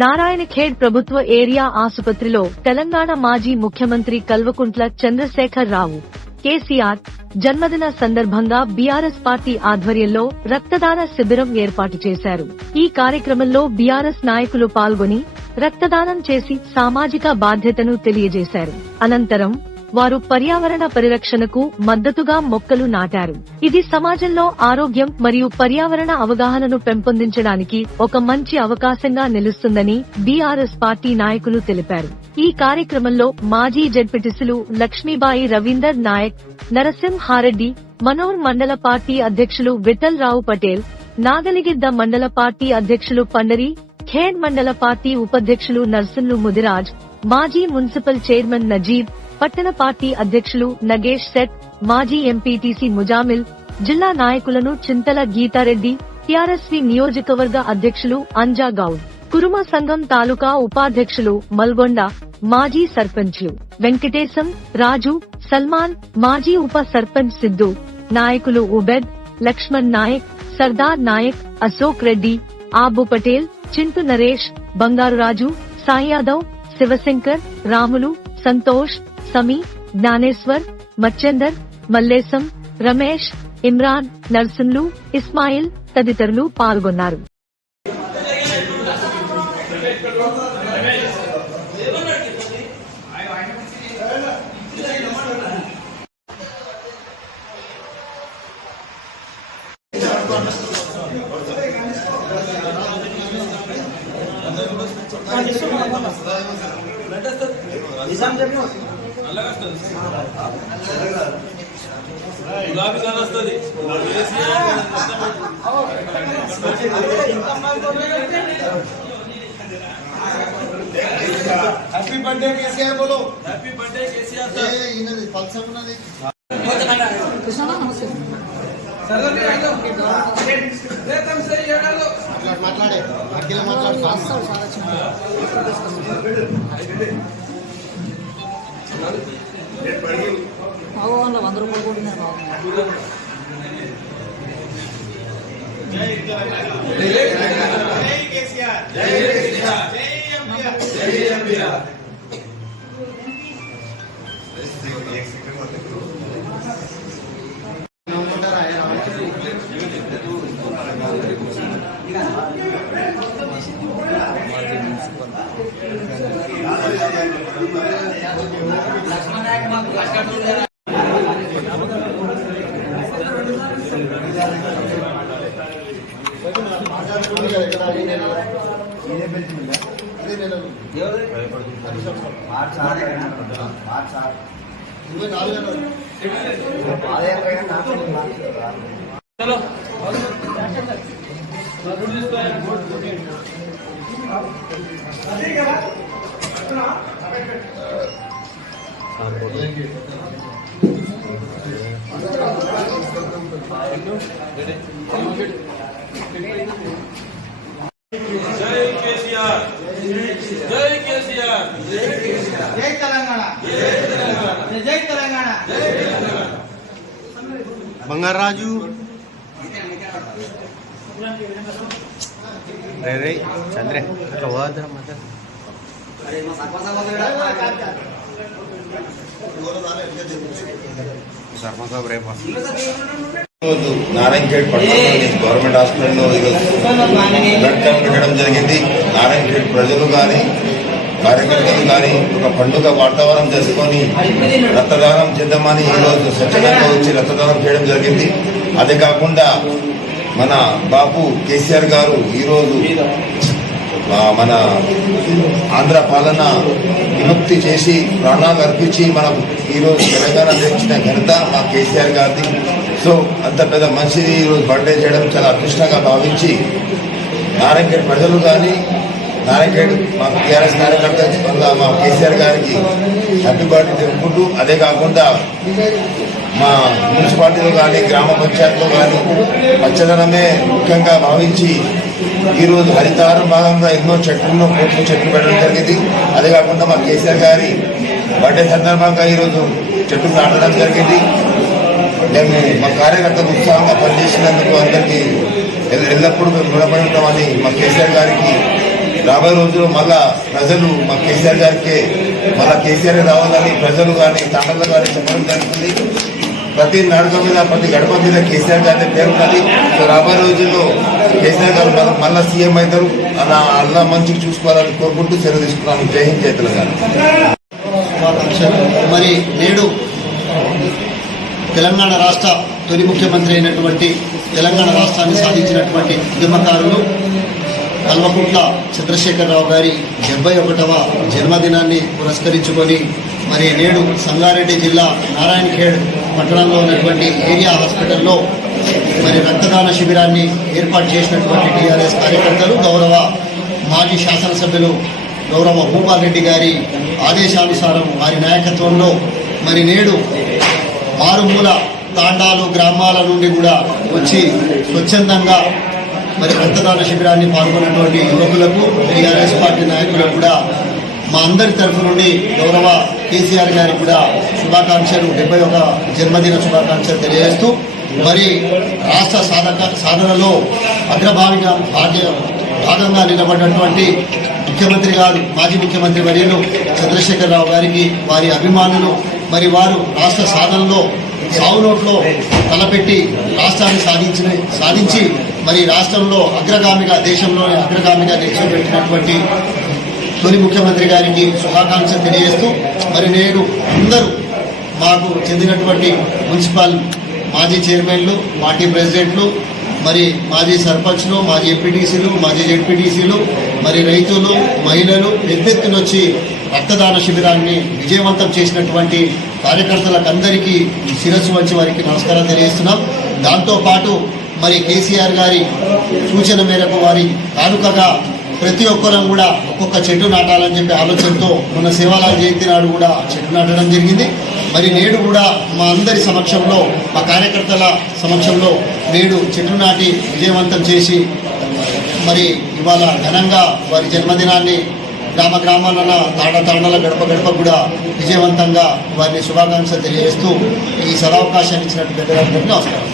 నారాయణఖేడ్ ప్రభుత్వ ఏరియా ఆసుపత్రిలో తెలంగాణ మాజీ ముఖ్యమంత్రి కల్వకుంట్ల చంద్రశేఖర్ రావు కేసీఆర్ జన్మదిన సందర్భంగా బీఆర్ఎస్ పార్టీ ఆధ్వర్యంలో రక్తదాన శిబిరం ఏర్పాటు చేశారు. ఈ కార్యక్రమంలో బీఆర్ఎస్ నాయకులు పాల్గొని రక్తదానం చేసి సామాజిక బాధ్యతను తెలియజేశారు. అనంతరం వారు పర్యావరణ పరిరక్షణకు మద్దతుగా మొక్కలు నాటారు. ఇది సమాజంలో ఆరోగ్యం మరియు పర్యావరణ అవగాహనను పెంపొందించడానికి ఒక మంచి అవకాశంగా నిలుస్తుందని బీఆర్ఎస్ పార్టీ నాయకులు తెలిపారు. ఈ కార్యక్రమంలో మాజీ జడ్పీటీసీలు లక్ష్మీబాయి రవీందర్ నాయక్, నరసింహారెడ్డి, మనోర్ మండల పార్టీ అధ్యక్షులు విఠల్ రావు పటేల్, నాగలిగిద్ద మండల పార్టీ అధ్యక్షులు పండరి, ఖేడ్ మండల పార్టీ ఉపాధ్యక్షులు నర్సింలు ముదిరాజ్, మాజీ మున్సిపల్ చైర్మన్ నజీబ్, పట్టణ పార్టీ అధ్యక్షులు నగేష్ సెట్, మాజీ ఎంపీటీసీ ముజామిల్, జిల్లా నాయకులను చింతల గీతారెడ్డి, టీఆర్ఎస్వి నియోజకవర్గ అధ్యక్షులు అంజా గౌడ్, కురుమ సంఘం తాలూకా ఉపాధ్యక్షులు మల్గొండ, మాజీ సర్పంచ్లు వెంకటేశం, రాజు, సల్మాన్, మాజీ ఉప సర్పంచ్ సిద్దు, నాయకులు ఉబెద్, లక్ష్మణ్ నాయక్, సర్దార్ నాయక్, అశోక్ రెడ్డి, ఆబు పటేల్, చింటు నరేష్, బంగారురాజు, సాయి యాదవ్, శివశంకర్, రాములు, సంతోష్, సమీ, జ్ఞానేశ్వర్, మచ్చందర్, మల్లేశం, రమేష్, ఇమ్రాన్, నర్సింలు, ఇస్మాయిల్ తదితరులు పాల్గొన్నారు. గులాబీ కలర్ వస్తుంది. హ్యాపీ బర్త్డే కేసీఆర్ బోలో. Happy birthday KCR sir. ఇన్నది పల్సర్ ఉన్నది. కృష్ణ నమస్తే. మాట్లాడే అఖిల మాట్లాడు. బాగుంది 100 రూపాయలు కూడా జై కేసీఆర్, జై కేసీఆర్, జై తెలంగాణ, జై తెలంగాణ, జై తెలంగాణ. బంగారాజు రే చంద్రే అట్లా పోద్దా సర్పంచ్ రేపు నారాయణఖేడ్ పట్టణంలోని గవర్నమెంట్ హాస్పిటల్లో ఈరోజు బ్లడ్ క్యాంప్ పెట్టడం జరిగింది. నారాయణఖేడ్ ప్రజలు కానీ కార్యకర్తలు కానీ ఒక పండుగ వాతావరణం చేసుకొని రక్తదానం చేద్దామని ఈరోజు స్వచ్ఛందంగా వచ్చి రక్తదానం చేయడం జరిగింది. అదే కాకుండా మన బాపు కేసీఆర్ గారు ఈరోజు మన ఆంధ్ర పాలన విముక్తి చేసి ప్రాణాలు అర్పించి మనం ఈరోజు తెలంగాణ తెచ్చిన ఘనత మా కేసీఆర్ గారిది. సో అంత పెద్ద మనిషిని ఈరోజు బర్త్డే చేయడం చాలా అదృష్టంగా భావించి నారాయణఖేడ్ ప్రజలు కానీ నారాయణఖేడ్ మా టీఆర్ఎస్ కార్యకర్త మా కేసీఆర్ గారికి హ్యాపీ బర్త్డే తెలుపుకుంటూ, అదే కాకుండా మా మున్సిపాలిటీలో కానీ గ్రామ పంచాయతీలో కానీ పచ్చదనమే ముఖ్యంగా భావించి ఈరోజు హరితహారం భాగంగా ఎన్నో కోట్ల చెట్లు పెట్టడం జరిగింది. అదే కాకుండా మా కేసీఆర్ గారి బర్త్డే సందర్భంగా ఈరోజు చెట్లు నాటడం జరిగింది. మేము మా కార్యకర్తలు ఉత్సాహంగా పనిచేసినందుకు అందరికీ ఎల్లప్పుడూ మేము రుణపడి ఉంటామని మా కేసీఆర్ గారికి రాబోయే రోజుల్లో మళ్ళా ప్రజలు మా కేసీఆర్ గారికి మళ్ళా కేసీఆర్ రావాలని ప్రజలు కానీ తండ్రులు కానీ చెప్పడం జరుగుతుంది. ప్రతి నడక మీద ప్రతి గడప మీద కేసీఆర్ గారి పేరు ఉన్నది. సో రాబోయే రోజుల్లో కేసీఆర్ గారు మళ్ళా సీఎం అవుతారు అలా అల్లా మంచికి చూసుకోవాలని కోరుకుంటూ సెలవు తీసుకున్నాను. జై హింద్, జై తెలంగాణ. మరి నేడు తెలంగాణ రాష్ట్ర తొలి ముఖ్యమంత్రి అయినటువంటి తెలంగాణ రాష్ట్రాన్ని సాధించినటువంటి ఉద్యమకారులు కల్వకుంట్ల చంద్రశేఖరరావు గారి 71వ జన్మదినాన్ని పురస్కరించుకొని మరి నేడు సంగారెడ్డి జిల్లా నారాయణఖేడ్ పట్టణంలో ఉన్నటువంటి ఏరియా హాస్పిటల్లో మరి రక్తదాన శిబిరాన్ని ఏర్పాటు చేసినటువంటి టీఆర్ఎస్ కార్యకర్తలు, గౌరవ మాజీ శాసనసభ్యులు గౌరవ భూపాల్ రెడ్డి గారి ఆదేశానుసారం వారి నాయకత్వంలో మరి నేడు మారుమూల తాండాలు గ్రామాల నుండి కూడా వచ్చి స్వచ్ఛందంగా మరి రక్తదాన శిబిరాన్ని పాల్గొన్నటువంటి యువకులకు, టీఆర్ఎస్ పార్టీ నాయకులకు కూడా మా అందరి తరఫు నుండి గౌరవ కేసీఆర్ గారికి కూడా శుభాకాంక్షలు, 71 జన్మదిన శుభాకాంక్షలు తెలియజేస్తూ మరి రాష్ట్ర సాధనలో భాగంగా నిలబడినటువంటి ముఖ్యమంత్రి గారు, మాజీ ముఖ్యమంత్రి వర్యులు చంద్రశేఖరరావు గారికి, వారి అభిమానులు మరి వారు రాష్ట్ర సాధనలో సావునోట్లో తలపెట్టి రాష్ట్రాన్ని సాధించి మరి రాష్ట్రంలో అగ్రగామిగా, దేశంలోనే అగ్రగామిగా నిలిచిపెట్టినటువంటి తొలి ముఖ్యమంత్రి గారికి శుభాకాంక్షలు తెలియజేస్తూ మరి నేడు అందరూ మాకు చెందినటువంటి మున్సిపల్ మాజీ చైర్మన్లు, పార్టీ ప్రెసిడెంట్లు, మరి మాజీ సర్పంచ్లు, మాజీ ఎంపీటీసీలు, మాజీ జెడ్పీటీసీలు, మరి రైతులు, మహిళలు ఎత్తెత్తునొచ్చి రక్తదాన శిబిరాన్ని విజయవంతం చేసినటువంటి కార్యకర్తలకు అందరికీ శిరస్సు వంచి వారికి నమస్కారం తెలియజేస్తున్నాం. దాంతోపాటు మరి కేసీఆర్ గారి సూచన మేరకు వారి కానుకగా ప్రతి ఒక్కరం కూడా ఒక్కొక్క చెట్టు నాటాలని చెప్పి ఆలోచనతో మొన్న సేవాలాల్ జయంతి నాడు కూడా చెట్టు నాటడం జరిగింది. మరి నేడు కూడా మా అందరి సమక్షంలో, మా కార్యకర్తల సమక్షంలో నేడు చెట్టు నాటి విజయవంతం చేసి మరి ఇవాళ ఘనంగా వారి జన్మదినాన్ని గ్రామాల తాండల గడప కూడా విజయవంతంగా వారిని శుభాకాంక్షలు తెలియజేస్తూ ఈ సదావకాశాన్ని ఇచ్చినట్టు పెద్దలందరికీ నమస్కారం.